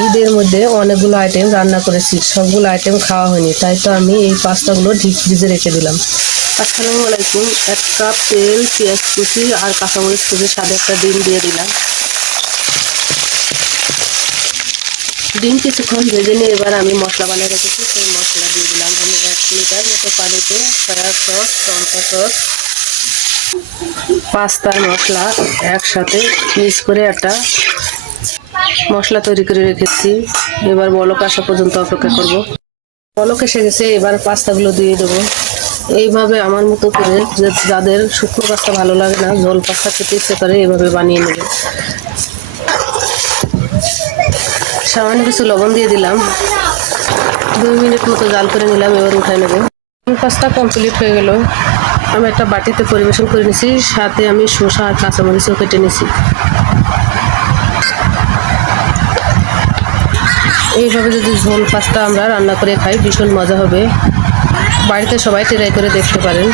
ঈদের মধ্যে অনেকগুলো আইটেম রান্না করেছি, সবগুলো আইটেম খাওয়া হয়নি, তাই তো আমি এই পাস্তাগুলো ডিপ ফ্রিজে রেখে দিলাম। আসসালামু আলাইকুম। 1 কাপ তেল, পেঁয়াজ কুচি আর কাঁচামরিচ কুচি, সাথে একটা ডিম দিয়ে দিলাম। ডিম কিছুক্ষণ ভেজে নিয়ে এবার আমি মশলা বানিয়ে রেখেছি, সেই মশলা দিয়ে দিলাম। আমি 1 লিটার মতো পানিতে সয়া সস, টমেটো সস, পাস্তার মশলা একসাথে মিক্স করে একটা মশলা তৈরি করে রেখেছি। এবার বলক আসা পর্যন্ত অপেক্ষা করব। বলক এসে গেছে, এবার পাস্তাগুলো দিয়ে দেবো। এইভাবে আমার মতো করে যাদের শুকনো পাস্তা ভালো লাগে না, ঝোল পাস্তা খেতে ইচ্ছে করে, এইভাবে বানিয়ে নেবে। সামান্য কিছু লবণ দিয়ে দিলাম। 2 মিনিট মতো জাল করে নিলাম, এবার উঠাই নেব। পাস্তা কমপ্লিট হয়ে গেল। আমি একটা বাটিতে পরিবেশন করে নিয়েছি, সাথে আমি শসা আর কাঁচামরিচও কেটে নিয়েছি। এইভাবে যদি ঝোল পাস্তা আমরা রান্না করে খাই, ভীষণ মজা হবে। বাড়িতে সবাই ট্রাই করে দেখতে পারেন।